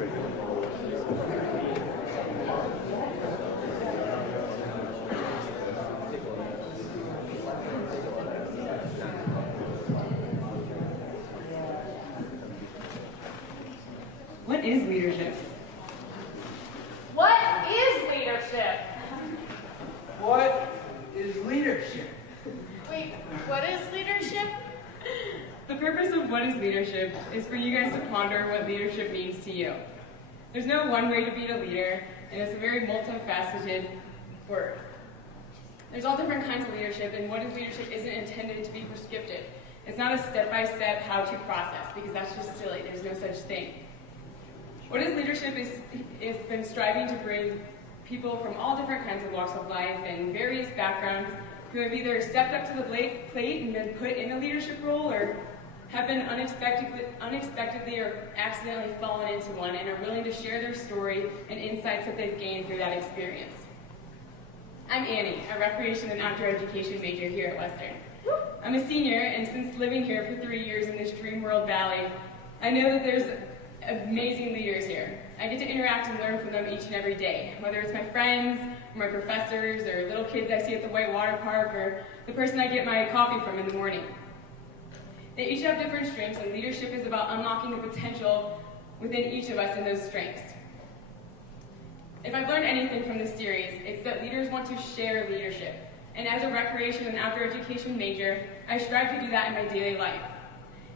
What is leadership? What is leadership? What is leadership? Wait, what is leadership? The purpose of What is Leadership is for you guys to ponder what leadership means to you. There's no one way to be a leader, and it's a very multifaceted word. There's all different kinds of leadership, and what is leadership isn't intended to be prescriptive. It's not a step-by-step how-to process, because that's just silly. There's no such thing. What is leadership is been striving to bring people from all different kinds of walks of life and various backgrounds who have either stepped up to the plate and been put in a leadership role, or have been unexpectedly or accidentally fallen into one and are willing to share their story and insights that they've gained through that experience. I'm Annie, a recreation and outdoor education major here at Western. I'm a senior, and since living here for 3 years in this dream world valley, I know that there's amazing leaders here. I get to interact and learn from them each and every day, whether it's my friends, or my professors, or little kids I see at the White Water Park, or the person I get my coffee from in the morning. They each have different strengths, and leadership is about unlocking the potential within each of us in those strengths. If I've learned anything from this series, it's that leaders want to share leadership. And as a recreation and outdoor education major, I strive to do that in my daily life.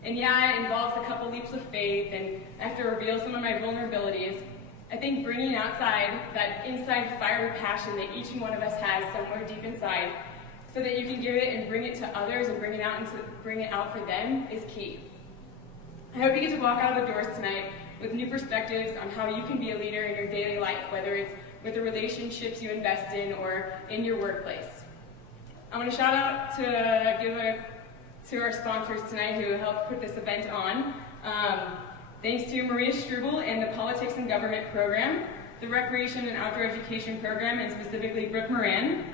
And yeah, it involves a couple leaps of faith, and I have to reveal some of my vulnerabilities. I think bringing outside that inside fiery passion that each and one of us has somewhere deep inside, so that you can give it and bring it to others and bring it out for them, is key. I hope you get to walk out of the doors tonight with new perspectives on how you can be a leader in your daily life, whether it's with the relationships you invest in or in your workplace. I want to shout out to our sponsors tonight who helped put this event on. Thanks to Maria Struble and the Politics and Government program, the Recreation and Outdoor Education program, and specifically Brooke Moran,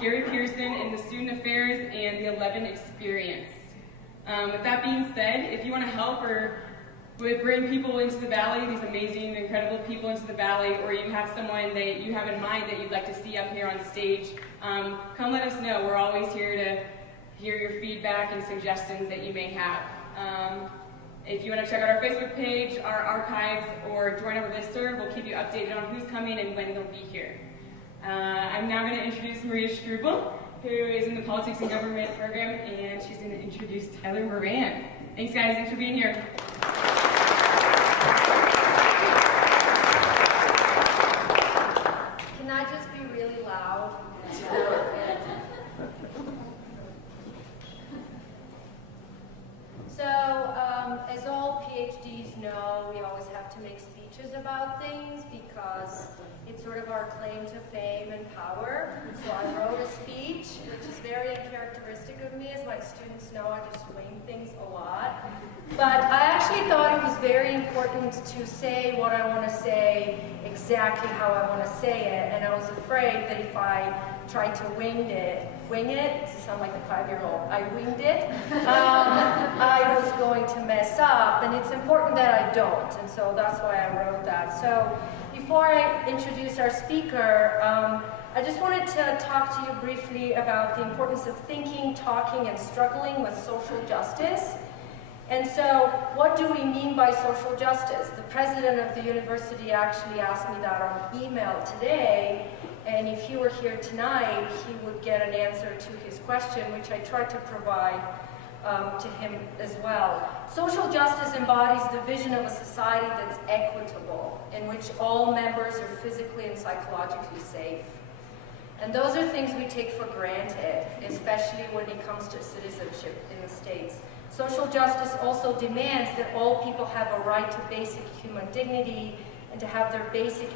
Gary Pearson and the Student Affairs, and the 11 Experience. With that being said, if you want to help or bring people into the valley, these amazing, incredible people into the valley, or you have someone that you have in mind that you'd like to see up here on stage, come let us know. We're always here to hear your feedback and suggestions that you may have. If you want to check out our Facebook page, our archives, or join our listserv, we'll keep you updated on who's coming and when they'll be here. I'm now going to introduce Maria Struble, who is in the Politics and Government program, and she's going to introduce Tyler Moran. Thanks, guys. Thanks for being here. Can I just be really loud? So, as all PhDs know, we always have to make speeches about things because it's sort of our claim to fame and power. So I wrote a speech, which is very uncharacteristic of me. As my students know, I just wing things a lot. But I actually thought it was very important to say what I want to say exactly how I want to say it. And I was afraid that if I tried to wing it, does it sound like a 5-year-old? I winged it. I was going to mess up, and it's important that I don't, and so that's why I wrote that. So before I introduce our speaker, I just wanted to talk to you briefly about the importance of thinking, talking, and struggling with social justice. And so, what do we mean by social justice? The president of the university actually asked me that on email today, and if he were here tonight, he would get an answer to his question, which I tried to provide to him as well. Social justice embodies the vision of a society that's equitable, in which all members are physically and psychologically safe. And those are things we take for granted, especially when it comes to citizenship in the States. Social justice also demands that all people have a right to basic human dignity and to have their basic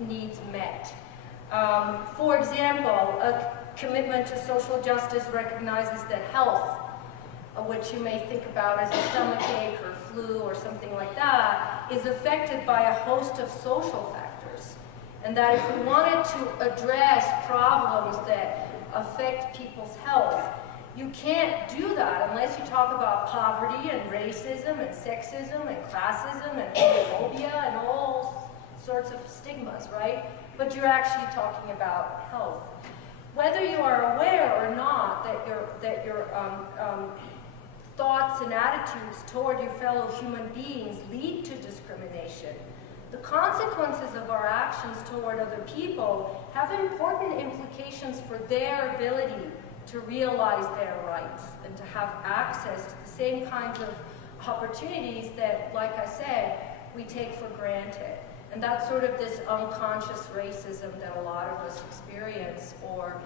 needs met. For example, a commitment to social justice recognizes that health, which you may think about as a stomachache or flu or something like that, is affected by a host of social factors. And that if we wanted to address problems that affect people's health, You can't do that unless you talk about poverty and racism and sexism and classism and homophobia and all sorts of stigmas, right? But you're actually talking about health. Whether you are aware or not that your thoughts and attitudes toward your fellow human beings lead to discrimination, the consequences of our actions toward other people have important implications for their ability to realize their rights and to have access to the same kinds of opportunities that, like I said, we take for granted. And that's sort of this unconscious racism that a lot of us experience or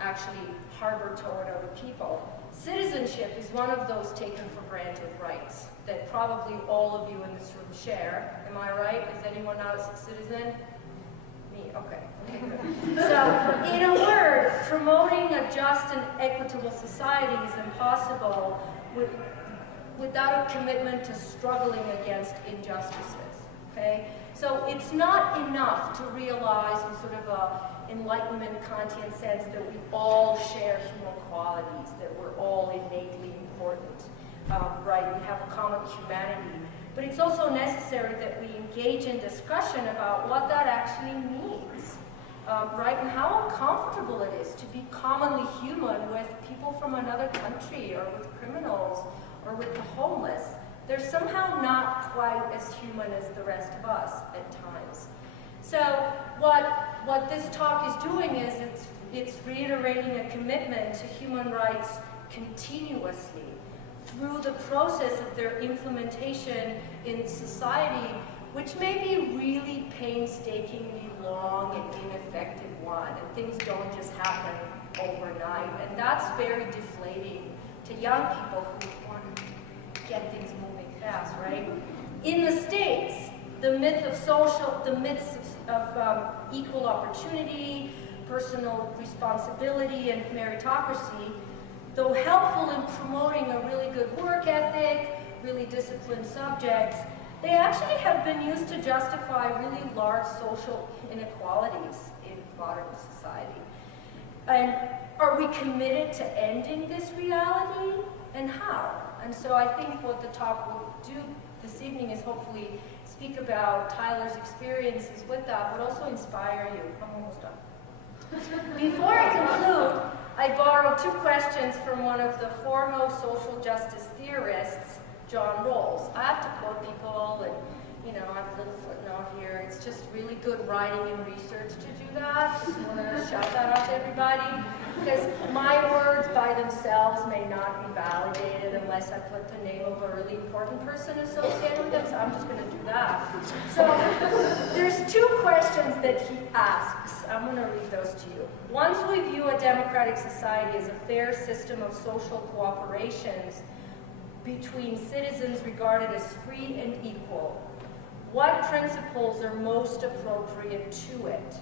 actually harbor toward other people. Citizenship is one of those taken for granted rights that probably all of you in this room share. Am I right? Is anyone not a citizen? Me, okay, good. So, in a word, promoting a just and equitable society is impossible without a commitment to struggling against injustices, okay? So it's not enough to realize in sort of a Enlightenment Kantian sense that we all share human qualities, that we're all innately important, right? We have a common humanity. But it's also necessary that we engage in discussion about what that actually means, right? And how uncomfortable it is to be commonly human with people from another country or with criminals or with the homeless. They're somehow not quite as human as the rest of us at times. So what this talk is doing is it's reiterating a commitment to human rights continuously through the process of their implementation in society, which may be really painstakingly long and ineffective one, and things don't just happen overnight. And that's very deflating to young people who want to get things moving fast, right? In the States, the myths of equal opportunity, personal responsibility, and meritocracy, though helpful in promoting a really good work ethic, really disciplined subjects, they actually have been used to justify really large social inequalities in modern society. And are we committed to ending this reality, and how? And so I think what the talk will do this evening is hopefully speak about Tyler's experiences with that, but also inspire you. I'm almost done. Before I conclude, I borrowed two questions from one of the foremost social justice theorists, John Rawls. I have to quote people, and I have a little footnote here. It's just really good writing and research to do that. Just want to shout that out to everybody, because my words by themselves may not be validated unless I put the name of a really important person associated with them, so I'm just going to do that. So there's two questions that he asks. I'm going to read those to you. Once we view a democratic society as a fair system of social cooperations between citizens regarded as free and equal, what principles are most appropriate to it?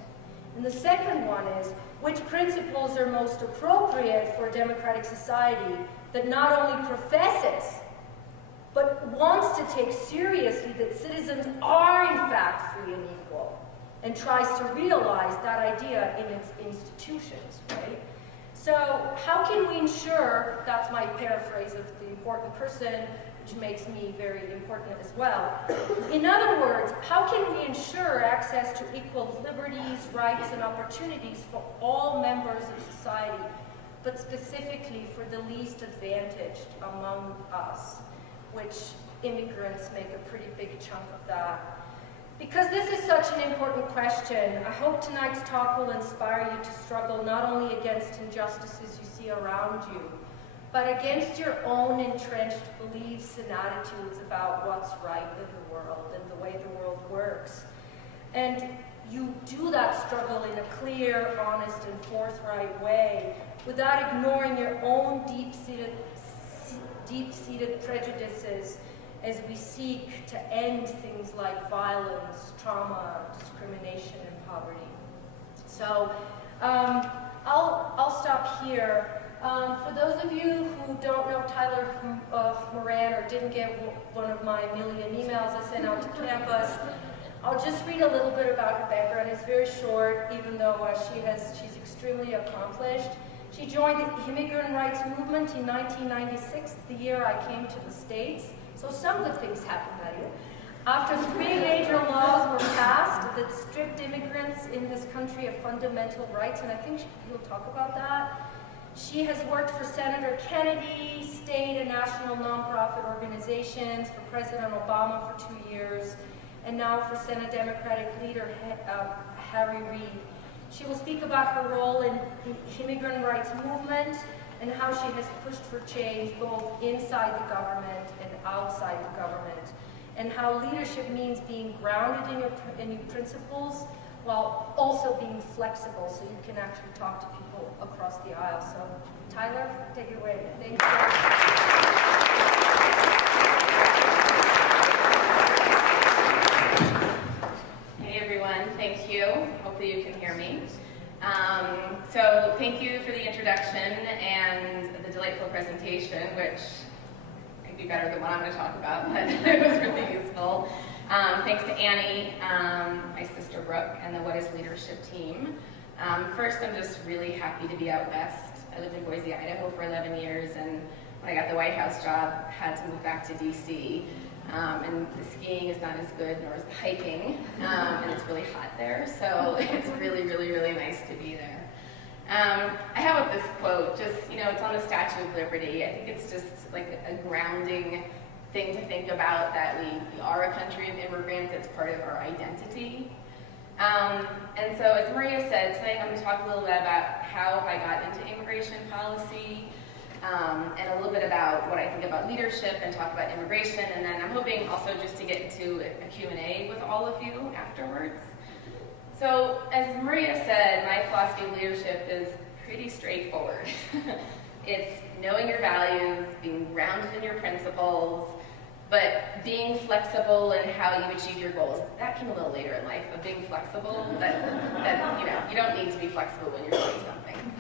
And the second one is, which principles are most appropriate for a democratic society that not only professes, but wants to take seriously that citizens are in fact free and equal, and tries to realize that idea in its institutions, right? So how can we ensure, that's my paraphrase of the important person, which makes me very important as well. In other words, how can we ensure access to equal liberties, rights, and opportunities for all members of society, but specifically for the least advantaged among us, which immigrants make a pretty big chunk of that. Because this is such an important question, I hope tonight's talk will inspire you to struggle not only against injustices you see around you, but against your own entrenched beliefs and attitudes about what's right in the world and the way the world works. And you do that struggle in a clear, honest, and forthright way without ignoring your own deep-seated prejudices as we seek to end things like violence, trauma, discrimination, and poverty. So I'll stop here. For those of you who don't know Tyler Moran or didn't get one of my million emails I sent out to campus, I'll just read a little bit about her background. It's very short, even though she's extremely accomplished. She joined the Immigrant Rights Movement in 1996, the year I came to the States. So some good things happened that year. After 3 major laws were passed that stripped immigrants in this country of fundamental rights, and I think you'll talk about that. She has worked for Senator Kennedy, state and national nonprofit organizations, for President Obama for 2 years, and now for Senate Democratic leader Harry Reid. She will speak about her role in the Immigrant Rights Movement and how she has pushed for change both inside the government and outside the government, and how leadership means being grounded in your principles while also being flexible so you can actually talk to people across the aisle. So, Tyler, take it away. Thank you. Hey everyone, thank you. Hopefully you can hear me. So thank you for the introduction and the delightful presentation, which might be better than what I'm going to talk about, but it was really useful. Thanks to Annie, my sister Brooke, and the What is Leadership team. First, I'm just really happy to be out west. I lived in Boise, Idaho for 11 years, and when I got the White House job, had to move back to DC. And the skiing is not as good, nor is the hiking, and it's really hot there, so it's really, really, really nice to be there. I have up this quote, just, it's on the Statue of Liberty. I think it's just like a grounding thing to think about, that we are a country of immigrants. It's part of our identity. And so, as Maria said, tonight I'm going to talk a little bit about how I got into immigration policy, and a little bit about what I think about leadership, and talk about immigration, and then I'm hoping also just to get into a Q&A with all of you afterwards. So, as Maria said, my philosophy of leadership is pretty straightforward. It's knowing your values, being grounded in your principles, but being flexible in how you achieve your goals. That came a little later in life, but being flexible, that you don't need to be flexible when you're doing something.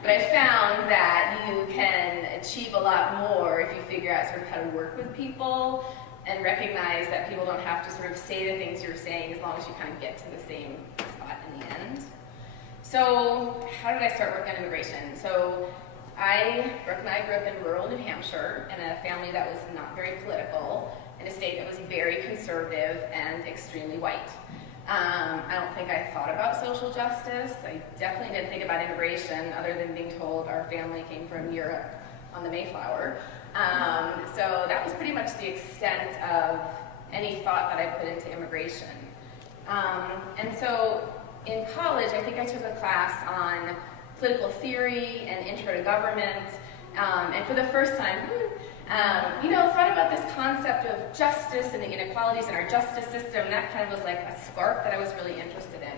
But I found that you can achieve a lot more if you figure out sort of how to work with people and recognize that people don't have to sort of say the things you're saying as long as you kind of get to the same spot in the end. So how did I start working on immigration? So Brooke and I grew up in rural New Hampshire in a family that was not very political, in a state that was very conservative and extremely white. I don't think I thought about social justice. I definitely didn't think about immigration other than being told our family came from Europe on the Mayflower. So that was pretty much the extent of any thought that I put into immigration. And so in college, I think I took a class on political theory and intro to government. And for the first time, thought about this concept of justice and the inequalities in our justice system. That kind of was like a spark that I was really interested in.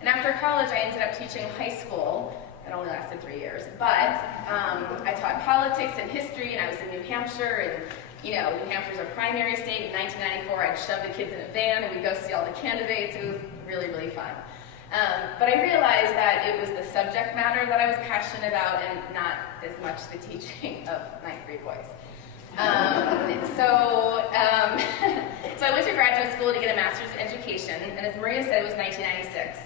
And after college, I ended up teaching high school. It only lasted 3 years. But I taught politics and history, and I was in New Hampshire, and New Hampshire's a primary state. In 1994, I'd shove the kids in a van, and we'd go see all the candidates. It was really, really fun. But I realized that it was the subject matter that I was passionate about, and not as much the teaching of ninth grade boys. So I went to graduate school to get a master's in education, and as Maria said, it was 1996.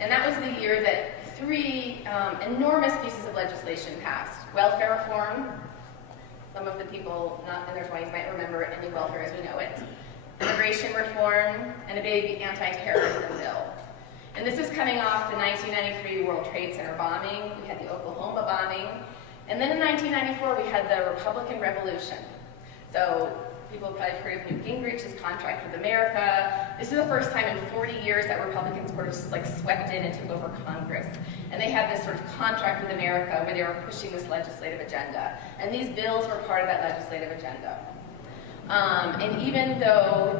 And that was the year that 3 enormous pieces of legislation passed. Welfare reform, some of the people not in their 20s might remember any welfare as we know it. Immigration reform, and a big anti-terrorism bill. And this is coming off the 1993 World Trade Center bombing. We had the Oklahoma bombing. And then in 1994, we had the Republican Revolution. So people have probably heard of Newt Gingrich's contract with America. This is the first time in 40 years that Republicans sort of like swept in and took over Congress. And they had this sort of contract with America where they were pushing this legislative agenda. And these bills were part of that legislative agenda. And even though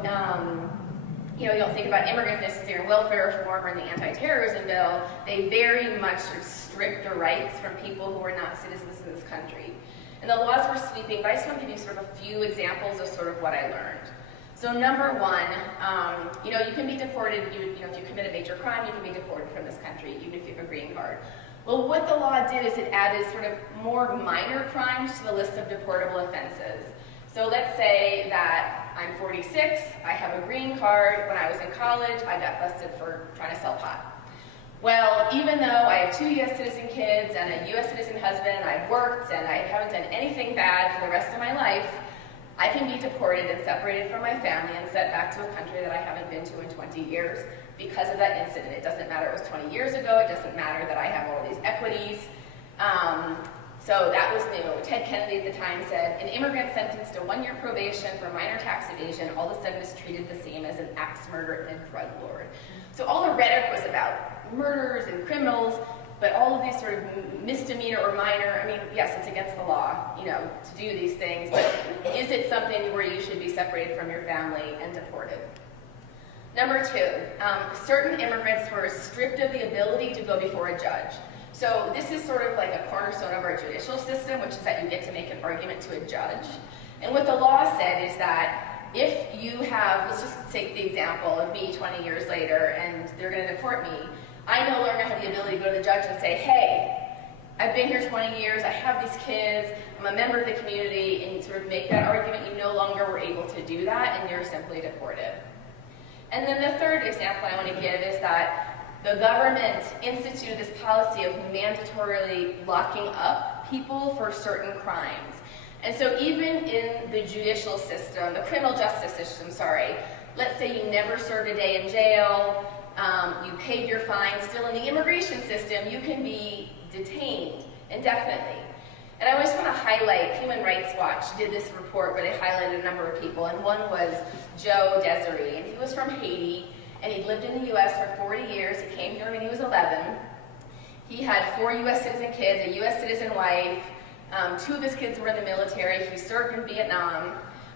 you don't think about immigrants necessarily, welfare reform or the anti-terrorism bill, they very much sort of stripped the rights from people who were not citizens of this country. And the laws were sweeping, but I just want to give you sort of a few examples of sort of what I learned. So number one, you can be deported, if you commit a major crime, you can be deported from this country, even if you have a green card. Well, what the law did is it added sort of more minor crimes to the list of deportable offenses. So let's say that I'm 46, I have a green card. When I was in college, I got busted for trying to sell pot. Well, even though I have 2 U.S. citizen kids and a U.S. citizen husband, and I've worked and I haven't done anything bad for the rest of my life, I can be deported and separated from my family and sent back to a country that I haven't been to in 20 years because of that incident. It doesn't matter it was 20 years ago. It doesn't matter that I have all these equities. So that was new. Ted Kennedy at the time said, an immigrant sentenced to 1-year probation for minor tax evasion all of a sudden is treated the same as an axe murderer and drug lord. So all the rhetoric was about murders and criminals, but all of these sort of misdemeanor or minor, I mean, yes, it's against the law, you know, to do these things, but is it something where you should be separated from your family and deported? Number 2, certain immigrants were stripped of the ability to go before a judge. So this is sort of like a cornerstone of our judicial system, which is that you get to make an argument to a judge. And what the law said is that if you have, let's just take the example of me 20 years later and they're going to deport me, I no longer have the ability to go to the judge and say, hey, I've been here 20 years, I have these kids, I'm a member of the community, and sort of make that argument. You no longer were able to do that, and you're simply deported. And then the third example I want to give is that the government instituted this policy of mandatorily locking up people for certain crimes. And so even in the judicial system, the criminal justice system, let's say you never served a day in jail, you paid your fine, still in the immigration system, you can be detained indefinitely. And I always want to highlight, Human Rights Watch did this report where they highlighted a number of people, and one was Joe Desiree, and he was from Haiti, and he'd lived in the U.S. for 40 years. He came here when he was 11. He had 4 U.S. citizen kids, a U.S. citizen wife. 2 of his kids were in the military. He served in Vietnam.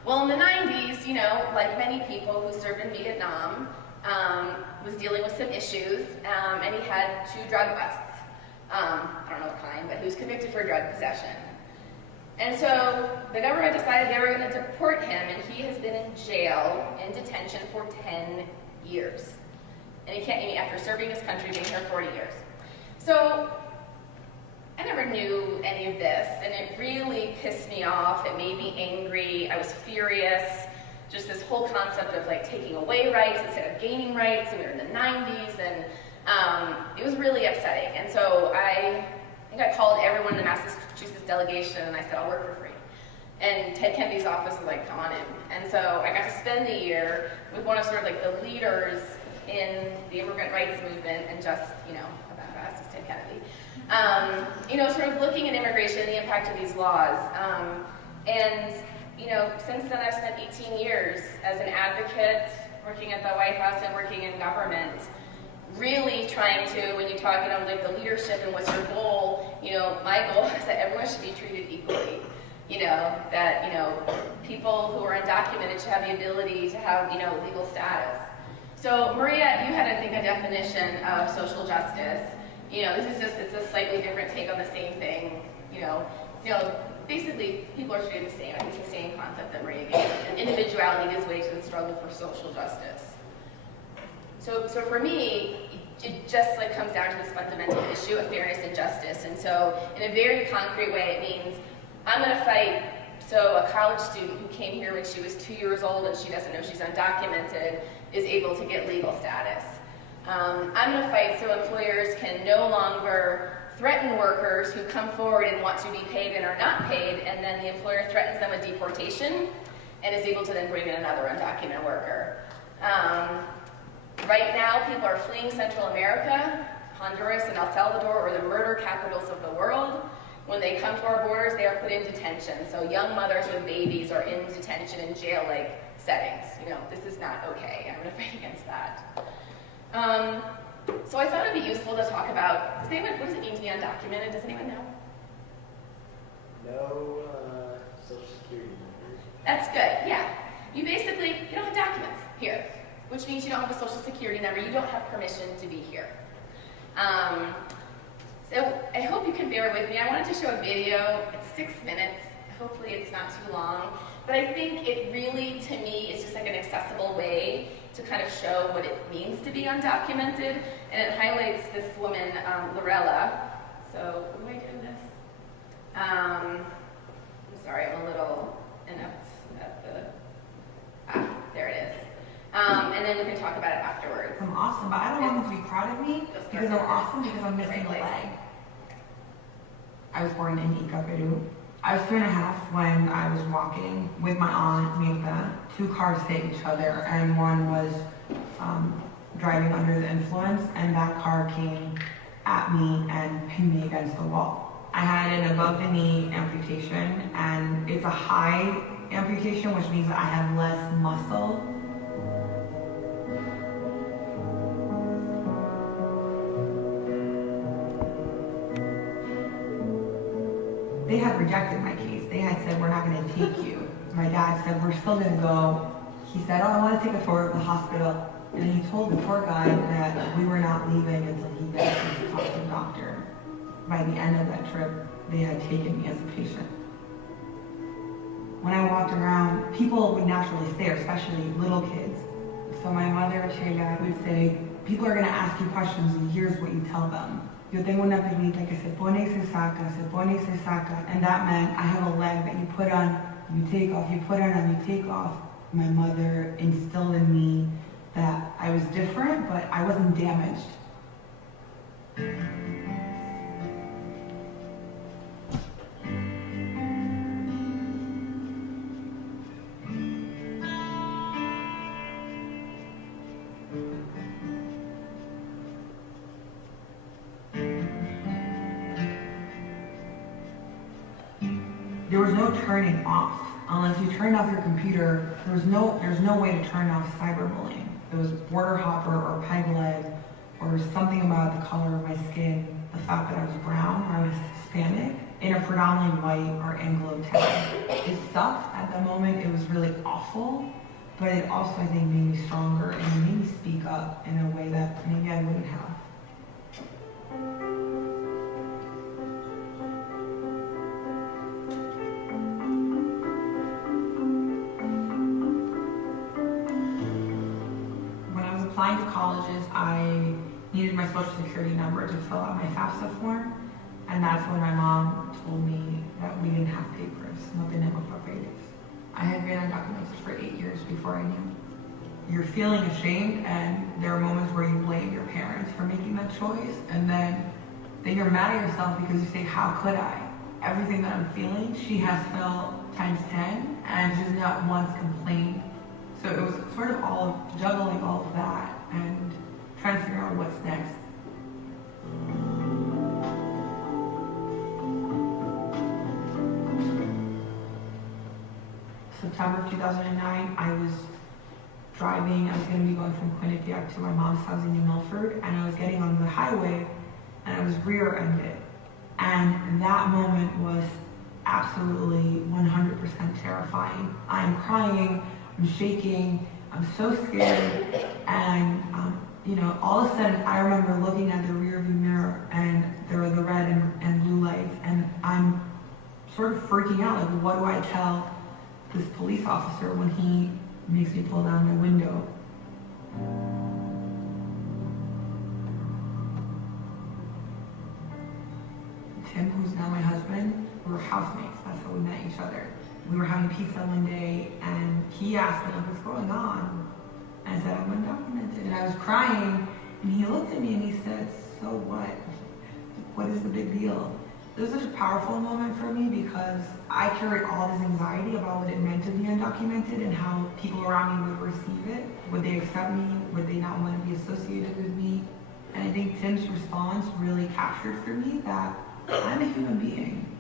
Well, in the 90s, you know, like many people who served in Vietnam, was dealing with some issues, and he had 2 drug busts. I don't know what kind, but he was convicted for drug possession. And so the government decided they were going to deport him, and he has been in jail, in detention for 10 years. And he can't, after serving his country, being here 40 years. So I never knew any of this, and it really pissed me off. It made me angry. I was furious. Just this whole concept of like taking away rights instead of gaining rights, and we were in the 90s, and it was really upsetting. And so I think I called everyone in the Massachusetts delegation, and I said, I'll work for free. And Ted Kennedy's office was like, come on in. And so I got to spend the year with one of sort of like the leaders in the Immigrant Rights Movement, and just, you know, about fast as Ted Kennedy. You know, sort of looking at immigration and the impact of these laws. And, you know, since then I've spent 18 years as an advocate, working at the White House and working in government, really trying to, when you talk, you know, like the leadership and what's your goal, you know, my goal is that everyone should be treated equally. You know, that, you know, people who are undocumented should have the ability to have, you know, legal status. So Maria, you had, I think, a definition of social justice. You know, this is just, it's a slightly different take on the same thing. You know, basically, people are treated the same. I think it's the same concept that Maria gave. And individuality gives way to the struggle for social justice. So for me, it just like comes down to this fundamental issue of fairness and justice. And so in a very concrete way, it means I'm going to fight so a college student who came here when she was 2 years old and she doesn't know she's undocumented is able to get legal status. I'm going to fight so employers can no longer threaten workers who come forward and want to be paid and are not paid, and then the employer threatens them with deportation and is able to then bring in another undocumented worker. Right now, people are fleeing Central America, Honduras and El Salvador, or the murder capitals of the world. When they come to our borders, they are put in detention. So young mothers with babies are in detention in jail-like settings. You know, this is not okay. I'm going to fight against that. So I thought it'd be useful to talk about, what does it mean to be undocumented? Does anyone know? No social security numbers. That's good, yeah. You don't have documents here, which means you don't have a social security number. You don't have permission to be here. So I hope you can bear with me. I wanted to show a video. It's 6 minutes. Hopefully it's not too long. But I think it really, to me, is just like an accessible way to kind of show what it means to be undocumented. And it highlights this woman, Lorella. So, what am I doing this? I'm sorry, I'm a little inept at the... there it is. And then we can talk about it afterwards. because I'm awesome, but I don't want them to be proud of me because I'm awesome because I'm missing a leg. I was born in Ica, Peru. I was 2.5 when I was walking with my aunt, Mirta. 2 cars hit each other, and one was driving under the influence, and that car came at me and pinned me against the wall. I had an above-the-knee amputation, and it's a high amputation, which means that I have less muscle. They had rejected my case. They had said, we're not going to take you. My dad said, we're still going to go. He said, oh, I want to take a tour of the hospital. And he told the tour guide that we were not leaving until he got to talk to the doctor. By the end of that trip, they had taken me as a patient. When I walked around, people would naturally stare, especially little kids. So my mother, Sheila, would say, people are going to ask you questions, and here's what you tell them. Yo tengo una piernita que se pone y se saca, se pone y se saca. And that meant I have a leg that you put on, you take off, you put on, and you take off. My mother instilled in me that I was different, but I wasn't damaged. There was no turning off. Unless you turned off your computer, there's no way to turn off cyberbullying. It was border hopper or peg leg or something about the color of my skin, the fact that I was brown or I was Hispanic in a predominantly white or Anglo town. It sucked at the moment. It was really awful, but it also, I think, made me stronger and it made me speak up in a way that maybe I wouldn't have. Applying to colleges, I needed my social security number to fill out my FAFSA form, and that's when my mom told me that we didn't have papers, no tenemos papeles. I had been undocumented for 8 years before I knew. You're feeling ashamed, and there are moments where you blame your parents for making that choice, and then you're mad at yourself because you say, how could I? Everything that I'm feeling, she has felt times 10, and she's not once complained. So it was sort of juggling all of that and trying to figure out what's next. September of 2009, I was driving. I was going to be going from Quinnipiac to my mom's house in New Milford, and I was getting on the highway, and I was rear-ended. And that moment was absolutely 100% terrifying. I'm crying. I'm shaking, I'm so scared, and all of a sudden I remember looking at the rear view mirror and there were the red and blue lights, and I'm sort of freaking out, like what do I tell this police officer when he makes me pull down my window? Tim, who's now my husband, we were housemates, that's how we met each other. We were having pizza one day, and he asked me, what's going on? And I said, I'm undocumented. And I was crying, and he looked at me and he said, so what? What is the big deal? It was such a powerful moment for me because I carried all this anxiety about what it meant to be undocumented and how people around me would receive it. Would they accept me? Would they not want to be associated with me? And I think Tim's response really captured for me that I'm a human being.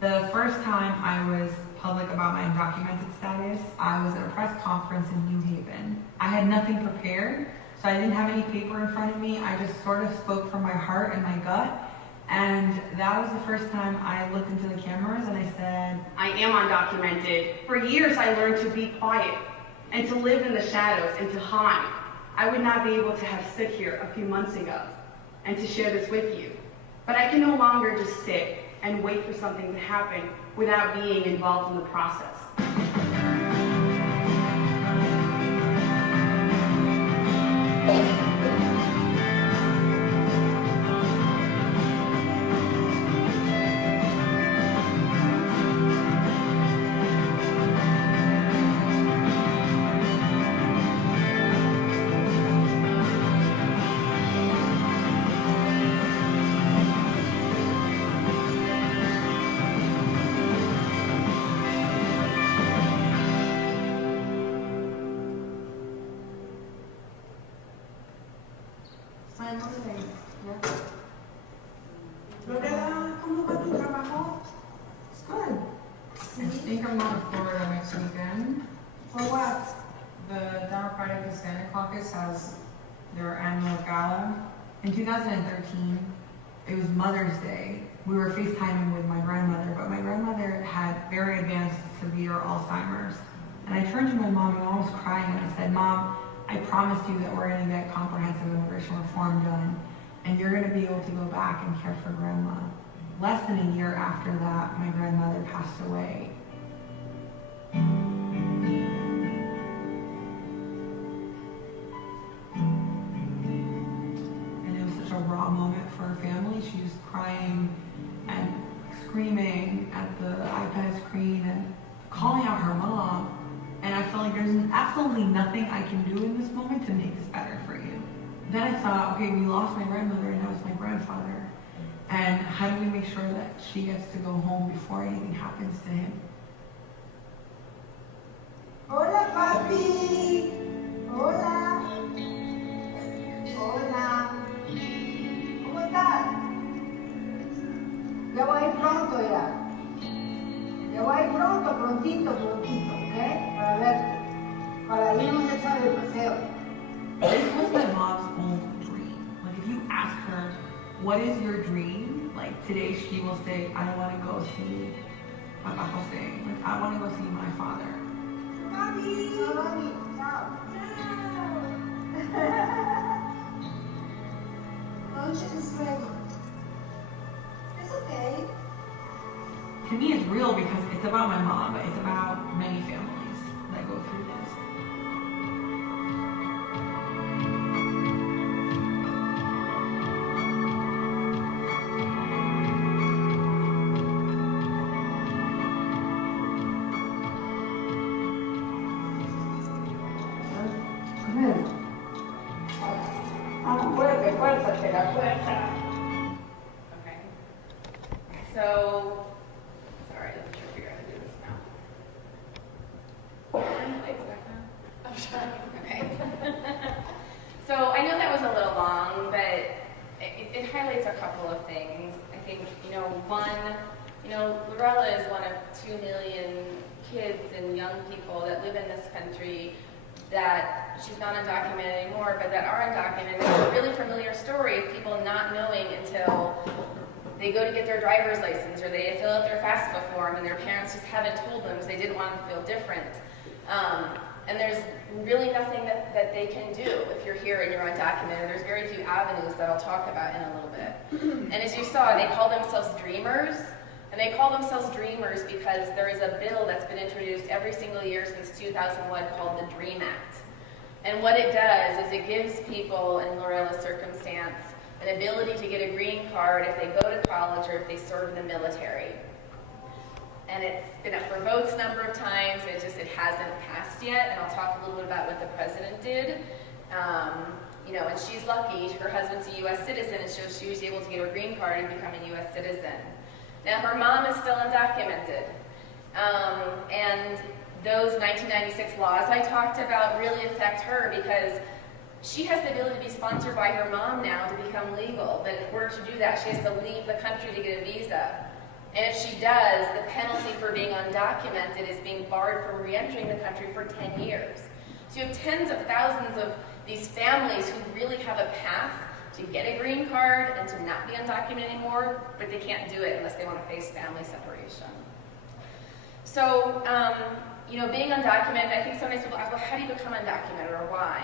The first time I was public about my undocumented status, I was at a press conference in New Haven. I had nothing prepared, so I didn't have any paper in front of me. I just sort of spoke from my heart and my gut. And that was the first time I looked into the cameras and I said, I am undocumented. For years I learned to be quiet and to live in the shadows and to hide. I would not be able to have stood here a few months ago and to share this with you. But I can no longer just sit and wait for something to happen without being involved in the process. Hi, Monday. Lorena, ¿cómo va tu trabajo? It's good. I think I'm going to Florida next weekend. For what? The Democratic Hispanic Caucus has their annual gala. In 2013, it was Mother's Day. We were FaceTiming with my grandmother, but my grandmother had very advanced severe Alzheimer's. And I turned to my mom and I was crying and I said, Mom, I promised you that we're going to get comprehensive immigration reform done and you're going to be able to go back and care for Grandma. Less than a year after that, my grandmother passed away. And it was such a raw moment for her family. She was crying and screaming at the iPad screen and calling out her mom. And I felt like there's absolutely nothing I can do in this moment to make this better for you. Then I thought, okay, we lost my grandmother and now it's my grandfather. And how do we make sure that she gets to go home before anything happens to him? Hola, papi. Hola. Hola. ¿Cómo estás? Ya voy a ir pronto ya. Ya voy a ir pronto, prontito, ¿ok? Para verte. Para irnos a echar el paseo. This was my mom's own dream. Like, if you ask her, what is your dream? Like, today she will say, I want to go see Papa Jose. Like, I want to go see my father. Mommy! Mommy, ciao. Lunch is ready. It's okay. To me, it's real because it's about my mom, but it's about many families that go through this. Okay. So, sorry, I'm trying to figure out how to do this now. Lights back now? I'm sorry. Okay. So I know that was a little long, but it highlights a couple of things. I think, Lorella is one of 2 million kids and young people that live in this country that she's not undocumented anymore, but that are undocumented. It's a really familiar story of people not knowing until they go to get their driver's license or they fill out their FAFSA form and their parents just haven't told them because they didn't want to feel different. And there's really nothing that they can do if you're here and you're undocumented. There's very few avenues that I'll talk about in a little bit. And as you saw, they call themselves dreamers. And they call themselves dreamers because there is a bill that's been introduced every single year since 2001 called the DREAM Act. And what it does is it gives people in Lorella's circumstance an ability to get a green card if they go to college or if they serve in the military. And it's been up for votes a number of times, it hasn't passed yet, and I'll talk a little bit about what the president did. And she's lucky, her husband's a U.S. citizen, and so she was able to get her green card and become a U.S. citizen. Now, her mom is still undocumented. And those 1996 laws I talked about really affect her because she has the ability to be sponsored by her mom now to become legal. But in order to do that, she has to leave the country to get a visa. And if she does, the penalty for being undocumented is being barred from re-entering the country for 10 years. So you have tens of thousands of these families who really have a path to get a green card and to not be undocumented anymore, but they can't do it unless they want to face family separation. So, being undocumented, I think sometimes people ask, well, how do you become undocumented or why?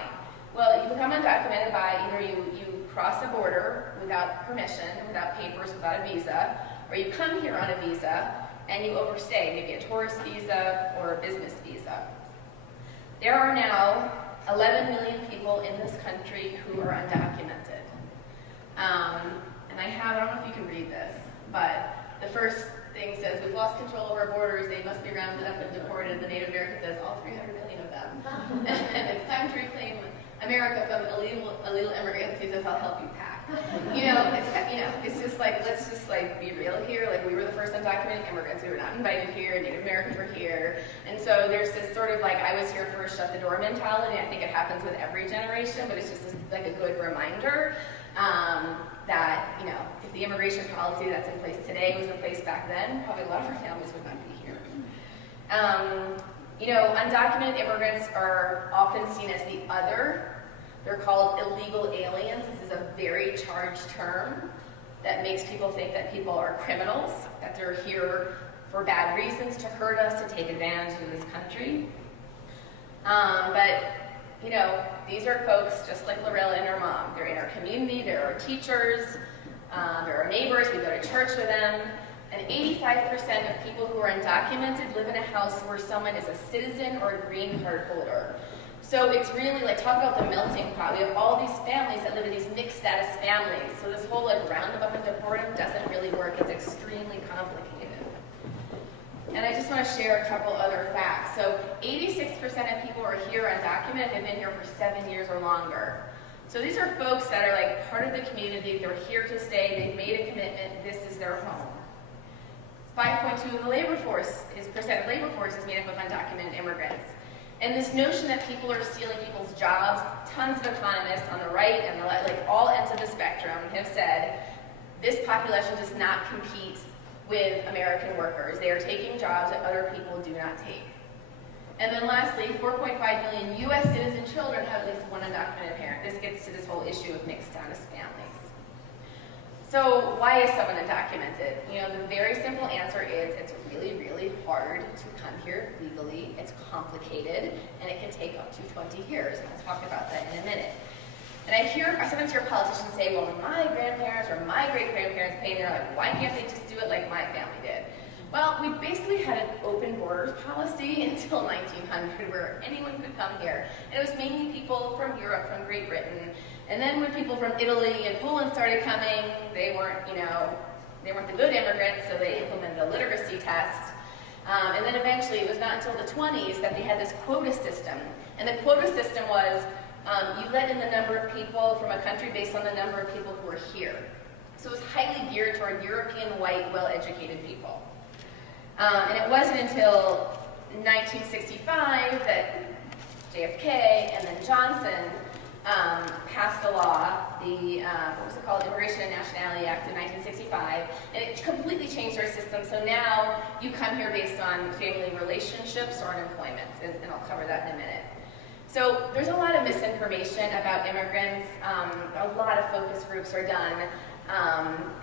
Well, you become undocumented by either you cross a border without permission, without papers, without a visa, or you come here on a visa and you overstay, maybe a tourist visa or a business visa. There are now 11 million people in this country who are undocumented. And I don't know if you can read this, but the first thing says, we've lost control of our borders, they must be rounded up and deported. The Native American says, all 300 million of them. And it's time to reclaim America from illegal immigrants. He says, I'll help you pack. It's just like, let's just be real here. Like, we were the first undocumented immigrants. We were not invited here. Native Americans were here. And so there's this sort of I was here first, shut the door mentality. I think it happens with every generation, but it's just a good reminder. the immigration policy that's in place today was in place back then, probably a lot of our families would not be here. You know, undocumented immigrants are often seen as the other. They're called illegal aliens. This is a very charged term that makes people think that people are criminals, that they're here for bad reasons, to hurt us, to take advantage of this country. But, you know, these are folks just like Lorella and her mom. They're in our community, they're our teachers, they're our neighbors, we go to church with them. And 85% of people who are undocumented live in a house where someone is a citizen or a green card holder. So it's really like, talk about the melting pot. We have all these families that live in these mixed status families. So this whole like round them up and deport them doesn't really work. It's extremely complicated. And I just want to share a couple other facts. So 86% of people who are here undocumented have been here for 7 years or longer. So these are folks that are like part of the community. They're here to stay. They've made a commitment. This is their home. 5.2% of the labor force is made up of undocumented immigrants. And this notion that people are stealing people's jobs, tons of economists on the right and the left, like all ends of the spectrum, have said this population does not compete with American workers. They are taking jobs that other people do not take. And then lastly, 4.5 million U.S. citizen children have at least one undocumented parent. This gets to this whole issue of mixed status families. So why is someone undocumented? You know, the very simple answer is it's really, really hard to come here legally. It's complicated, and it can take up to 20 years. And I'll talk about that in a minute. And I sometimes hear politicians say, well, my grandparents or my great-grandparents paid, and they're like, why can't they just do it like my family did? Well, we basically had an open borders policy until 1900 where anyone could come here. And it was mainly people from Europe, from Great Britain. And then when people from Italy and Poland started coming, they weren't the good immigrants, so they implemented a literacy test. And then eventually, it was not until the 20s that they had this quota system. And the quota system was, you let in the number of people from a country based on the number of people who were here. So it was highly geared toward European, white, well-educated people. And it wasn't until 1965 that JFK and then Johnson passed a law, the, Immigration and Nationality Act of 1965, and it completely changed our system. So now you come here based on family relationships or employment, and I'll cover that in a minute. So there's a lot of misinformation about immigrants. A lot of focus groups are done.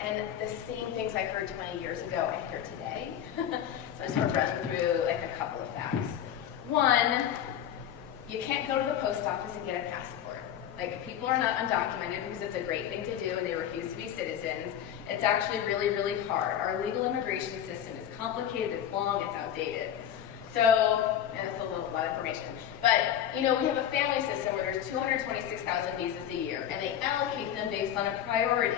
And the same things I heard 20 years ago, I hear today. So I just want to run through like a couple of facts. One, you can't go to the post office and get a passport. Like, people are not undocumented because it's a great thing to do and they refuse to be citizens. It's actually really, really hard. Our legal immigration system is complicated, it's long, it's outdated. So, and it's a lot of information. But, you know, we have a family system where there's 226,000 visas a year, and they allocate them based on a priority.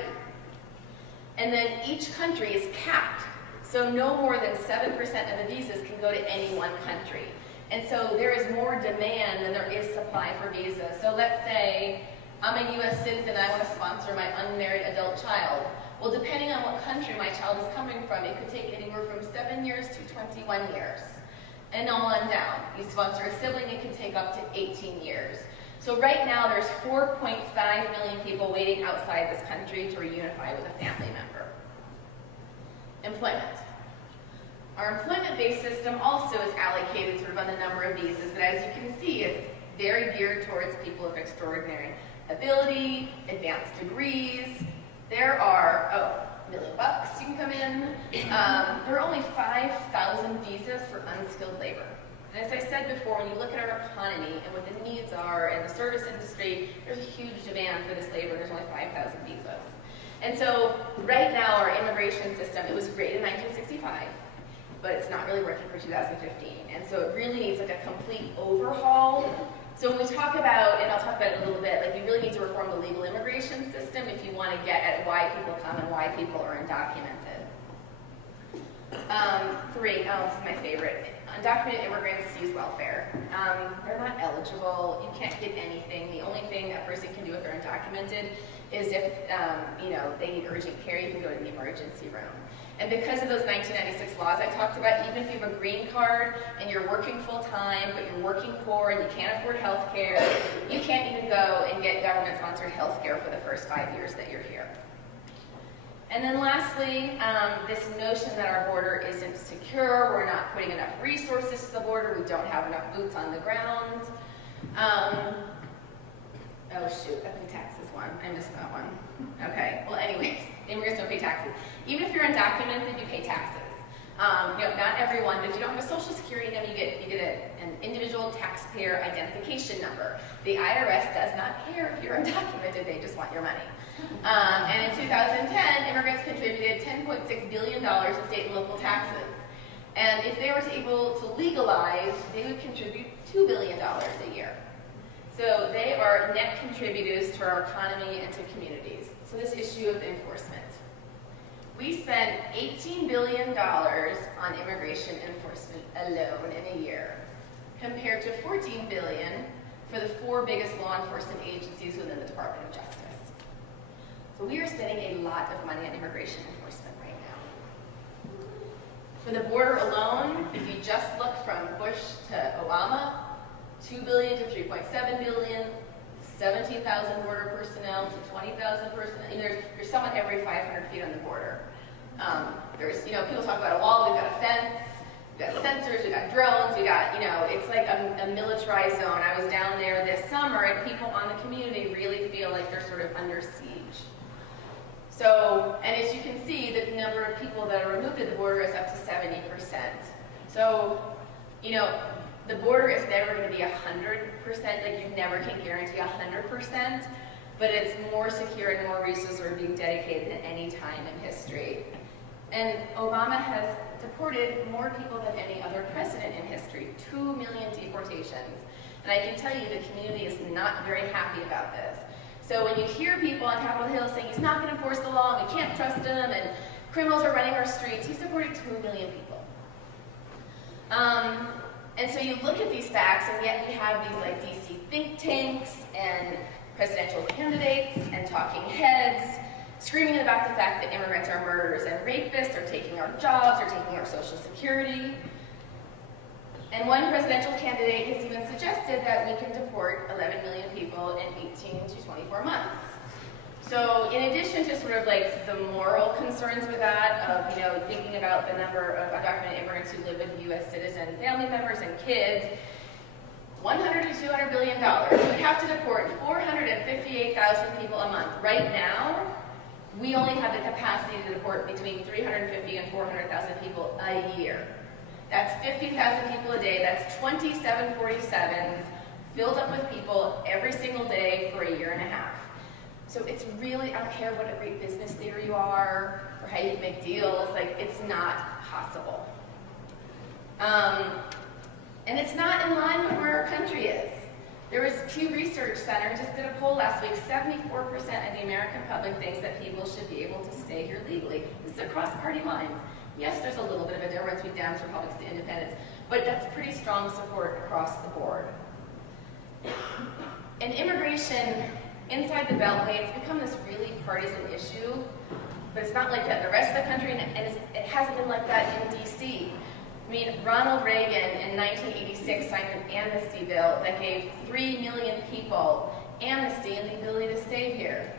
And then each country is capped. So no more than 7% of the visas can go to any one country. And so there is more demand than there is supply for visas. So let's say I'm a U.S. citizen and I want to sponsor my unmarried adult child. Well, depending on what country my child is coming from, it could take anywhere from 7 years to 21 years. And on down. You sponsor a sibling, it can take up to 18 years. So right now, there's 4.5 million people waiting outside this country to reunify with a family member. Employment. Our employment-based system also is allocated sort of on the number of visas, but as you can see, it's very geared towards people of extraordinary ability, advanced degrees. There are, $1 million you can come in. There are only 5,000 visas for unskilled labor. And as I said before, when you look at our economy and what the needs are in the service industry, there's a huge demand for this labor. There's only 5,000 visas. And so right now, our immigration system, it was great in 1965, but it's not really working for 2015. And so it really needs like a complete overhaul. So when we talk about, and I'll talk about it a little bit, like we really need to reform the legal immigration system if you want to get at why people come and why people are undocumented. This is my favorite. Undocumented immigrants use welfare. They're not eligible. You can't get anything. The only thing a person can do if they're undocumented is if they need urgent care, you can go to the emergency room. And because of those 1996 laws I talked about, even if you have a green card and you're working full-time, but you're working poor and you can't afford health care, you can't even go and get government-sponsored health care for the first 5 years that you're here. And then lastly, this notion that our border isn't secure, we're not putting enough resources to the border, we don't have enough boots on the ground. Oh shoot, that's the taxes one. I missed that one. Okay, well anyways, immigrants don't pay taxes. Even if you're undocumented, you pay taxes. Not everyone, but if you don't have a social security number, you get an individual taxpayer identification number. The IRS does not care if you're undocumented, they just want your money. And in 2010, immigrants contributed $10.6 billion in state and local taxes. And if they were able to legalize, they would contribute $2 billion a year. So they are net contributors to our economy and to communities. So this issue of enforcement. We spent $18 billion on immigration enforcement alone in a year, compared to $14 billion for the 4 biggest law enforcement agencies within the Department of Justice. So we are spending a lot of money on immigration enforcement right now. For the border alone, if you just look from Bush to Obama, $2 billion to $3.7 billion, 17,000 border personnel to 20,000 personnel. And there's someone every 500 feet on the border. People talk about a wall, we've got a fence, we've got sensors, we've got drones, we got, it's like a militarized zone. I was down there this summer and people on the community really feel like they're sort of under siege. So, and as you can see, the number of people that are removed at the border is up to 70%. So, the border is never going to be 100%, like you never can guarantee 100%, but it's more secure and more resources are being dedicated than any time in history. And Obama has deported more people than any other president in history, 2 million deportations. And I can tell you the community is not very happy about this. So when you hear people on Capitol Hill saying he's not going to enforce the law, and we can't trust him, and criminals are running our streets, he's deported 2 million people. And so you look at these facts, and yet we have these like DC think tanks and presidential candidates and talking heads screaming about the fact that immigrants are murderers and rapists, or taking our jobs, or taking our social security. And one presidential candidate has even suggested that we can deport 11 million people in 18 to 24 months. So in addition to sort of like the moral concerns with that, of thinking about the number of undocumented immigrants who live with U.S. citizen family members and kids, $100 to $200 billion. We have to deport 458,000 people a month. Right now, we only have the capacity to deport between 350 and 400,000 people a year. That's 50,000 people a day. That's 27 47s filled up with people every single day for a year and a half. So it's really, I don't care what a great business leader you are or how you make deals, like it's not possible. And it's not in line with where our country is. There was Pew Research Center just did a poll last week, 74% of the American public thinks that people should be able to stay here legally. This is across party lines. Yes, there's a little bit of a difference between Dems, Republicans, and Independents, but that's pretty strong support across the board. And immigration inside the Beltway, it's become this really partisan issue, but it's not like that in the rest of the country, and it hasn't been like that in DC. I mean, Ronald Reagan in 1986 signed an amnesty bill that gave 3 million people amnesty and the ability to stay here.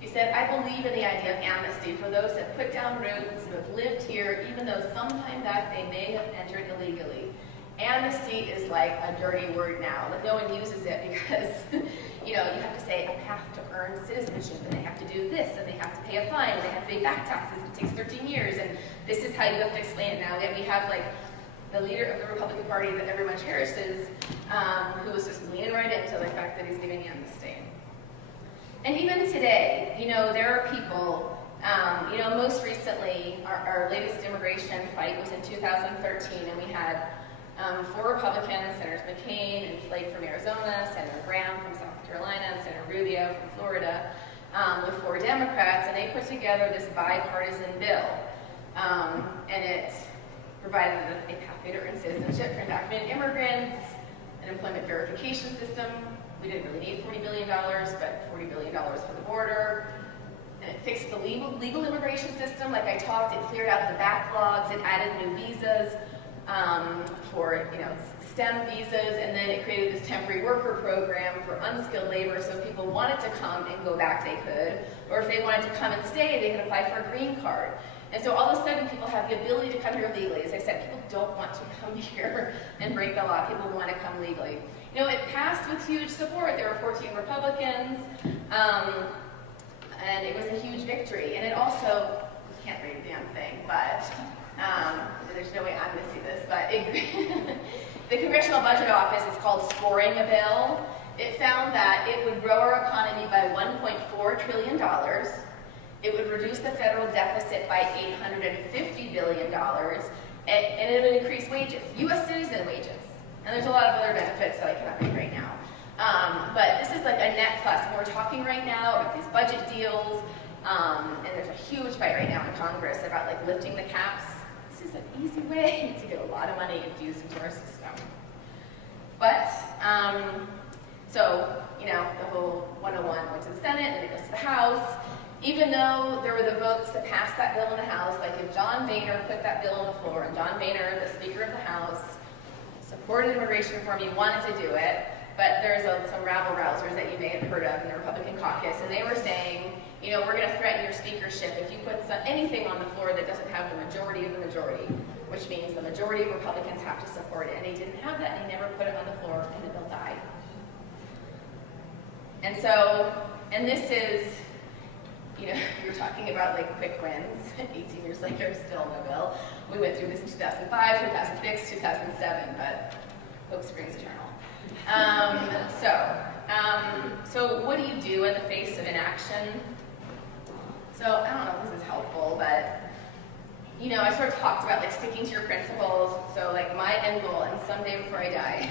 He said, I believe in the idea of amnesty for those that put down roots and have lived here, even though sometime back they may have entered illegally. Amnesty is like a dirty word now. Like no one uses it because, you have to say, I have to earn citizenship, and they have to do this, and they have to pay a fine, and they have to pay back taxes, and it takes 13 years, and this is how you have to explain it now. We have like the leader of the Republican Party that everyone cherishes, who was just leaning right into the fact that he's giving amnesty. And even today, there are people, most recently, our latest immigration fight was in 2013, and we had 4 Republicans, Senators McCain and Flake from Arizona, Senator Graham from South Carolina, and Senator Rubio from Florida, with 4 Democrats, and they put together this bipartisan bill. And it provided a pathway to earn citizenship for undocumented immigrants, an employment verification system. We didn't really need $40 billion, but $40 billion for the border. And it fixed the legal immigration system, like I talked. It cleared out the backlogs. It added new visas for STEM visas, and then it created this temporary worker program for unskilled labor, so if people wanted to come and go back, they could, or if they wanted to come and stay, they could apply for a green card. And so all of a sudden, people have the ability to come here legally. As I said, people don't want to come here and break the law. People want to come legally. You know, it passed with huge support. There were 14 Republicans, and it was a huge victory. And it also, you can't read the damn thing, but there's no way I'm going to see this, but the Congressional Budget Office is called scoring a bill. It found that it would grow our economy by $1.4 trillion. It would reduce the federal deficit by $850 billion, and it would increase wages, U.S. citizen wages. And there's a lot of other benefits that I cannot read right now. But this is like a net plus. And we're talking right now about these budget deals, and there's a huge fight right now in Congress about like lifting the caps. This is an easy way to get a lot of money infused into our system. But, so, you know, the whole 101 went to the Senate, and it goes to the House. Even though there were the votes to pass that bill in the House, like if John Boehner put that bill on the floor, and John Boehner, the Speaker of the House, supported immigration reform, he wanted to do it, but there's some rabble-rousers that you may have heard of in the Republican caucus, and they were saying, you know, we're going to threaten your speakership if you put anything on the floor that doesn't have the majority of the majority, which means the majority of Republicans have to support it, and he didn't have that, and he never put it on the floor, and the bill died. And so, and this is, you know, we were talking about like quick wins. 18 years later, still no bill. We went through this in 2005, 2006, 2007, but Hope Springs Journal. So what do you do in the face of inaction? So I don't know if this is helpful, but you know, I sort of talked about like sticking to your principles. So like my end goal, and someday before I die,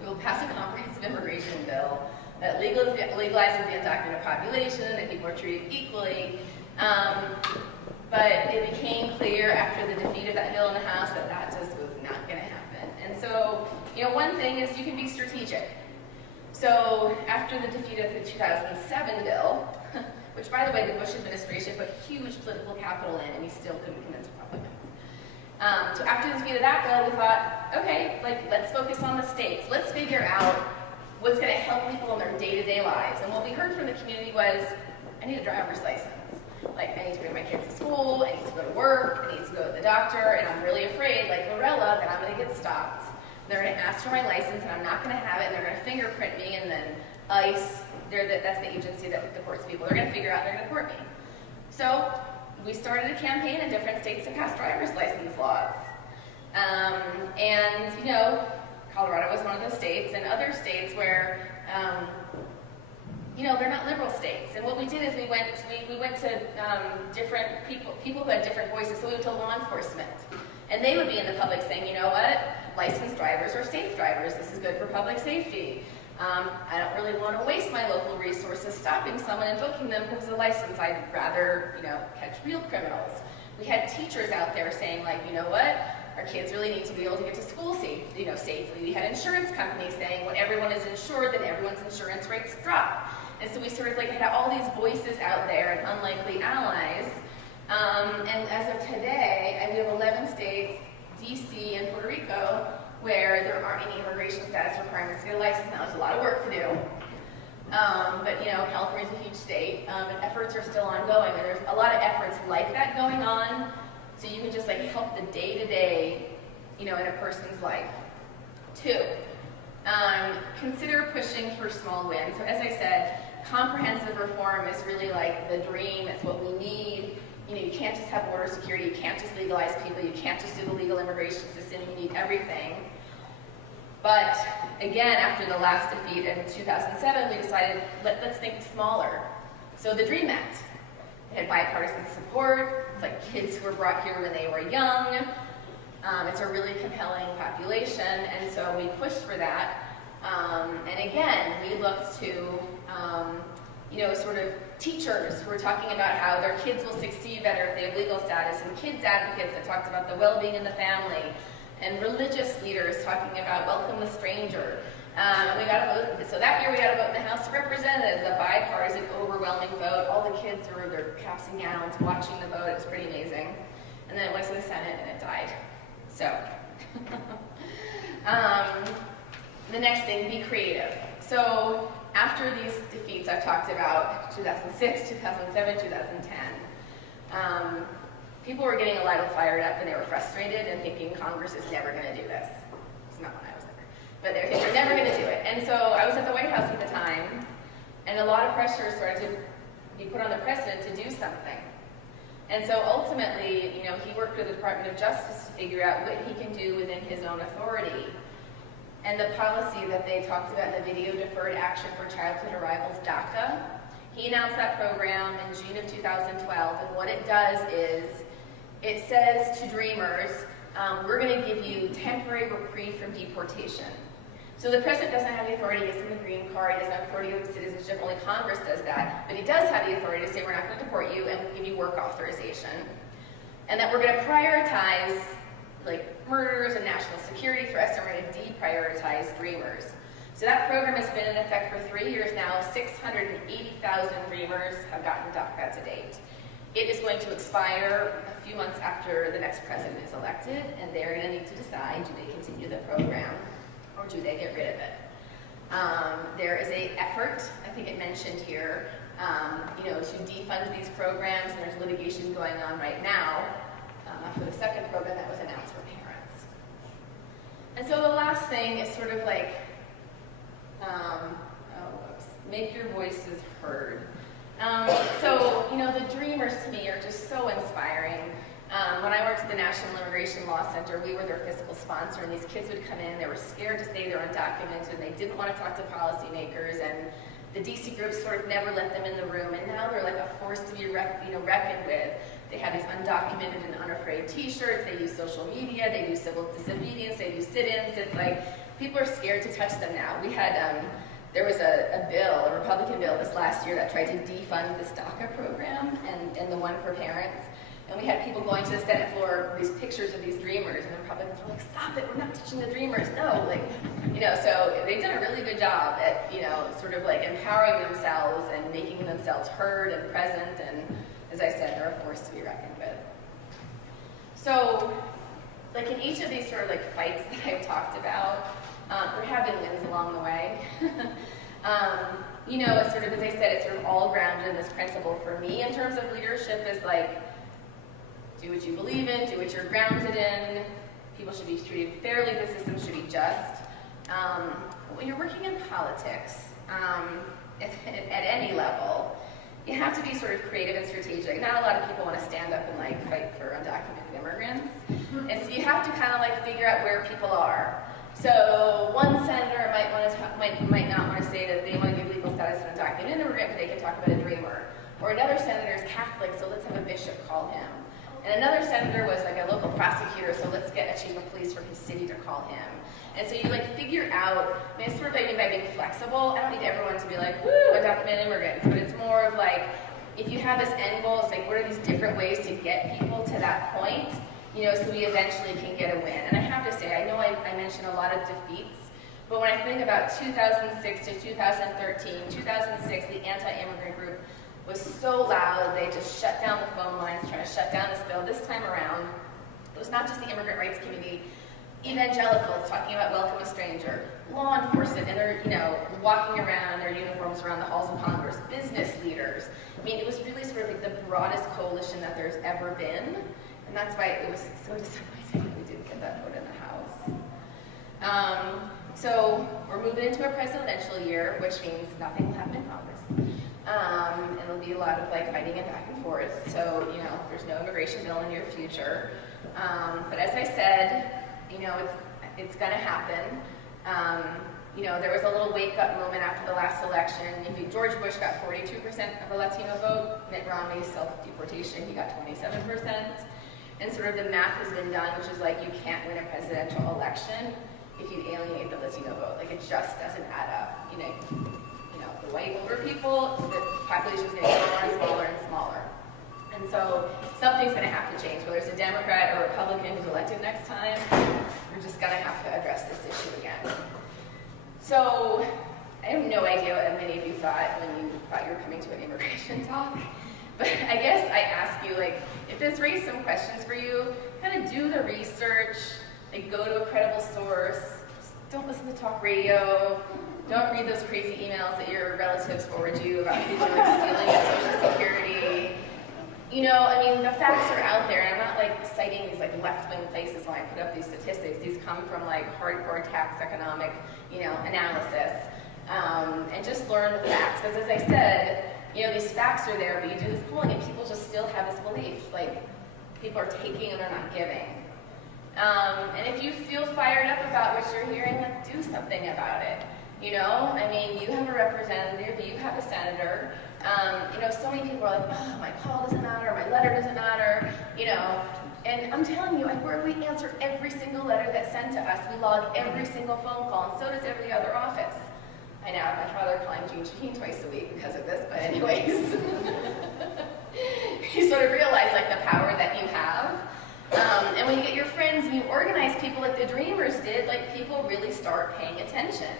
we will pass a comprehensive immigration bill that legalizes the undocumented population, that people are treated equally. But it became clear after the defeat of that bill in the House that that just was not going to happen. And so, you know, one thing is you can be strategic. So after the defeat of the 2007 bill, which by the way, the Bush administration put huge political capital in, and we still couldn't convince Republicans. So after the defeat of that bill, we thought, okay, like let's focus on the states. Let's figure out what's going to help people in their day-to-day lives. And what we heard from the community was, I need a driver's license. Like, I need to bring my kids to school, I need to go to work, I need to go to the doctor, and I'm really afraid, like Lorella, that I'm going to get stopped. They're going to ask for my license, and I'm not going to have it, and they're going to fingerprint me, and then ICE, that's the agency that deports people, they're going to figure out they're going to deport me. So we started a campaign in different states to pass driver's license laws. And, you know, Colorado was one of those states, and other states where, you know, they're not liberal states. And what we did is we went to different people who had different voices. So we went to law enforcement, and they would be in the public saying, you know what, licensed drivers are safe drivers. This is good for public safety. I don't really want to waste my local resources stopping someone and booking them because of the license. I'd rather, you know, catch real criminals. We had teachers out there saying, like, you know what, our kids really need to be able to get to school safely. We had insurance companies saying when everyone is insured, then everyone's insurance rates drop. And so we sort of like had all these voices out there and unlikely allies. And as of today, we have 11 states, DC and Puerto Rico, where there aren't any immigration status requirements to get a license. Now there's a lot of work to do. But you know, California's a huge state, and efforts are still ongoing. And there's a lot of efforts like that going on. So you can just like help the day-to-day, you know, in a person's life. 2, consider pushing for small wins. So as I said, comprehensive reform is really like the dream. It's what we need. You know, you can't just have border security. You can't just legalize people. You can't just do the legal immigration system. You need everything. But again, after the last defeat in 2007, we decided, let's think smaller. So the DREAM Act. It had bipartisan support. It's like kids who were brought here when they were young. It's a really compelling population, and so we pushed for that. And again, we looked to, you know, sort of teachers who were talking about how their kids will succeed better if they have legal status, and kids advocates that talked about the well-being in the family, and religious leaders talking about welcome the stranger. And we got a vote. So that year we got a vote in the House of Representatives, a bipartisan, overwhelming vote. All the kids were in their caps and gowns watching the vote. It was pretty amazing. And then it went to the Senate and it died. So, the next thing, be creative. So, after these defeats I've talked about, 2006, 2007, 2010, people were getting a little fired up and they were frustrated and thinking Congress is never going to do this. It's not when I was there. But they think they're never going to do it. And so I was at the White House at the time, and a lot of pressure started to be put on the president to do something. And so ultimately, he worked with the Department of Justice to figure out what he can do within his own authority. And the policy that they talked about in the Video Deferred Action for Childhood Arrivals, DACA, he announced that program in June of 2012, and what it does is it says to dreamers, we're going to give you temporary reprieve from deportation. So the president doesn't have the authority to give them the green card, he doesn't have authority to give them citizenship, only Congress does that, but he does have the authority to say we're not going to deport you and we'll give you work authorization. And that we're going to prioritize like murders and national security threats, and we're going to deprioritize dreamers. So that program has been in effect for 3 years now. 680,000 dreamers have gotten DACA to date. It is going to expire a few months after the next president is elected, and they're going to need to decide, do they continue the program or do they get rid of it? There is an effort, I think it mentioned here, to defund these programs, and there's litigation going on right now for the second program that was announced for parents. And so the last thing is sort of like, make your voices heard. The dreamers to me are just so inspiring. When I worked at the National Immigration Law Center, we were their fiscal sponsor, and these kids would come in, they were scared to say they're undocumented, and they didn't want to talk to policymakers, and the DC groups sort of never let them in the room, and now they're like a force to be reckoned with. They have these undocumented and unafraid t-shirts, they use social media, they do civil disobedience, they do sit-ins. It's like, people are scared to touch them now. We had, there was a Republican bill this last year that tried to defund this DACA program and the one for parents. And we had people going to the Senate floor with these pictures of these dreamers, and the Republicans were like, stop it, we're not teaching the dreamers, no. So they've done a really good job at, sort of like empowering themselves and making themselves heard and present, and as I said, they're a force to be reckoned with. So, like in each of these sort of like fights that I've talked about, there have been wins along the way. It's sort of, as I said, it's sort of all grounded in this principle for me in terms of leadership is like, do what you believe in, do what you're grounded in, people should be treated fairly, the system should be just. When you're working in politics, at any level, you have to be sort of creative and strategic. Not a lot of people want to stand up and like fight for undocumented immigrants. And so you have to kind of like figure out where people are. So one senator might not want to say that they want to give legal status to an undocumented immigrant, but they can talk about a dreamer. Or another senator is Catholic, so let's have a bishop call him. And another senator was like a local prosecutor, so let's get a chief of police from his city to call him. And so you like figure out, it's sort of like by being flexible. I don't need everyone to be like, woo, undocumented immigrants, but it's more of like, if you have this end goal, it's like, what are these different ways to get people to that point, so we eventually can get a win. And I have to say, I know I mentioned a lot of defeats, but when I think about 2006 to 2013, 2006, the anti-immigrant group was so loud, they just shut down the phone lines, trying to shut down this bill. This time around, it was not just the immigrant rights community, evangelicals talking about welcome a stranger, law enforcement, and they're, walking around in their uniforms around the halls of Congress, business leaders. I mean, it was really sort of like the broadest coalition that there's ever been, and that's why it was so disappointing we didn't get that vote in the House. So we're moving into a presidential year, which means nothing will happen in Congress. And there'll be a lot of like fighting and back and forth. So, there's no immigration bill in your future. But as I said, it's gonna happen. There was a little wake-up moment after the last election. George Bush got 42% of the Latino vote. Mitt Romney's self-deportation, he got 27%. And sort of the math has been done, which is like you can't win a presidential election if you alienate the Latino vote. Like it just doesn't add up. The white older people, the population is going to get smaller and smaller and smaller. And so something's going to have to change, whether it's a Democrat or Republican who's elected next time, we're just going to have to address this issue again. So I have no idea what many of you thought when you thought you were coming to an immigration talk, but I guess I ask you, like, if this raised some questions for you, kind of do the research, like go to a credible source, don't listen to talk radio, don't read those crazy emails that your relatives forward you about people like stealing your Social Security. You know, I mean, the facts are out there, and I'm not like citing these like left-wing places when I put up these statistics. These come from like hardcore tax economic, you know, analysis. And just learn the facts, because as I said, you know, these facts are there, but you do this polling and people just still have this belief, like people are taking and they're not giving. And if you feel fired up about what you're hearing, like do something about it. You know, I mean, you have a representative, you have a senator. You know, so many people are like, oh, my call doesn't matter, my letter doesn't matter, you know. And I'm telling you, we answer every single letter that's sent to us. We log every single phone call, and so does every other office. I know, my father calling Gene Shaheen twice a week because of this, but anyways. You sort of realize, like, the power that you have. And when you get your friends and you organize people like the Dreamers did, like, people really start paying attention.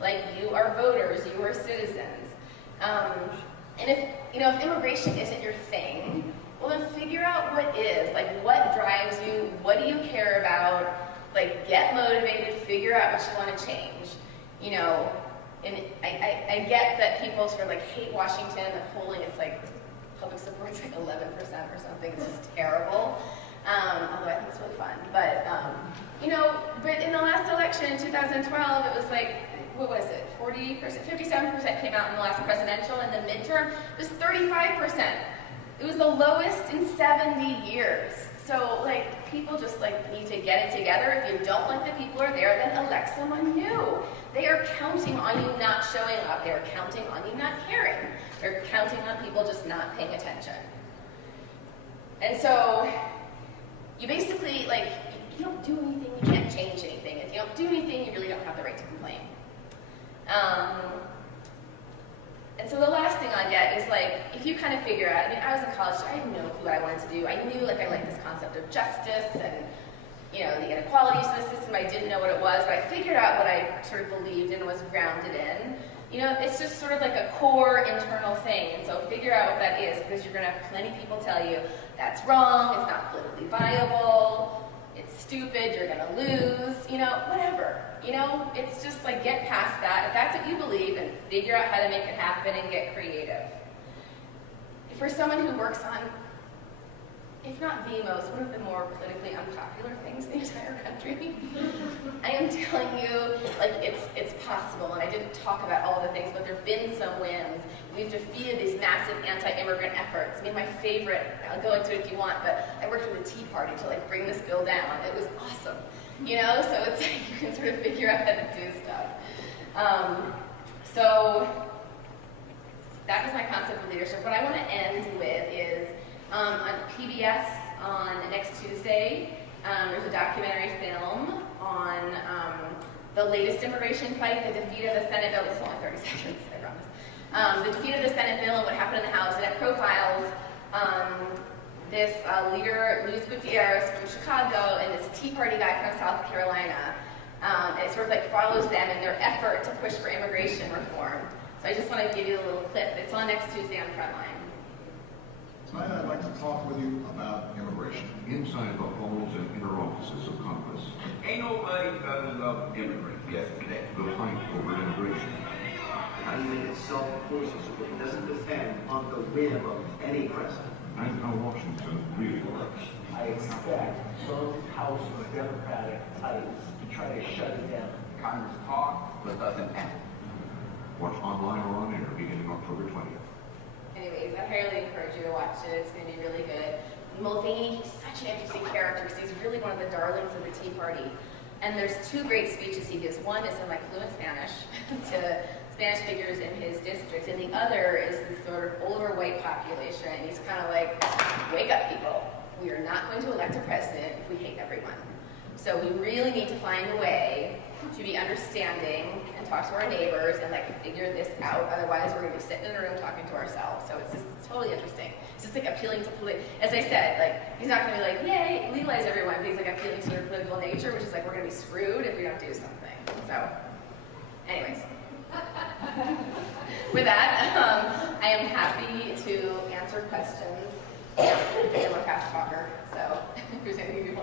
Like, you are voters, you are citizens. And if, you know, if immigration isn't your thing, well, then figure out what is. Like, what drives you? What do you care about? Like, get motivated, figure out what you want to change. You know, and I get that people sort of like hate Washington. The polling, it's like public support's like 11% or something. It's just terrible. Although I think it's really fun. But you know, but in the last election in 2012, it was like, what was it? 40%, 57% came out in the last presidential, and the midterm was 35%. It was the lowest in 70 years. So, like, people just, like, need to get it together. If you don't like the people who are there, then elect someone new. They are counting on you not showing up. They're counting on you not caring. They're counting on people just not paying attention. And so, you basically, like, you don't do anything, you can't change anything. If you don't do anything, you really don't have the right to complain. And so the last thing I get is, like, if you kind of figure out, I mean, I was in college, so I had no clue what I wanted to do. I knew, like, I liked this concept of justice and, you know, the inequalities in the system. I didn't know what it was, but I figured out what I sort of believed and was grounded in. You know, it's just sort of like a core internal thing. And so figure out what that is, because you're going to have plenty of people tell you that's wrong, it's not politically viable, it's stupid, you're going to lose, you know, whatever. You know, it's just like get past that. If that's what you believe, then figure out how to make it happen and get creative. For someone who works on, if not the most, one of the more politically unpopular things in the entire country, I am telling you, like, it's possible. And I didn't talk about all the things, but there have been some wins. We've defeated these massive anti-immigrant efforts. I mean, my favorite, I'll go into it if you want, but I worked with the Tea Party to, like, bring this bill down. It was awesome. You know, so it's like you can sort of figure out how to do stuff. So that is my concept of leadership. What I want to end with is on PBS on next Tuesday, there's a documentary film on the latest immigration fight, the defeat of the Senate bill. This is only 30 seconds, I promise. The defeat of the Senate bill and what happened in the House, and it profiles this leader, Luis Gutierrez from Chicago, and this Tea Party guy from South Carolina. And it sort of like follows them in their effort to push for immigration reform. So I just want to give you a little clip. It's on next Tuesday on Frontline. Tonight I'd like to talk with you about immigration. Inside the halls and inner offices of Congress. Ain't nobody fell in love with immigrants yesterday. The fight over immigration. I mean, it self-enforces. It doesn't depend on the whim of any president. And how Washington really works. I expect some House Democratic types to try to shut it down. Congress talks, but doesn't act. Watch online or on air beginning October 20th. Anyways, I highly encourage you to watch it. It's going to be really good. Mulvaney, he's such an interesting character because he's really one of the darlings of the Tea Party. And there's two great speeches he gives. One is in like fluent Spanish to Spanish speakers in his district, and the other is this sort of older white population. And he's kind of like, wake up, people. We are not going to elect a president if we hate everyone. So we really need to find a way to be understanding and talk to our neighbors and like figure this out. Otherwise, we're going to be sitting in a room talking to ourselves. So it's just totally interesting. It's just like appealing to as I said, like he's not going to be like, yay, legalize everyone. But he's like appealing to their political nature, which is like we're going to be screwed if we don't do something. So, anyways. With that, I am happy to answer questions. talker, so if there's anything you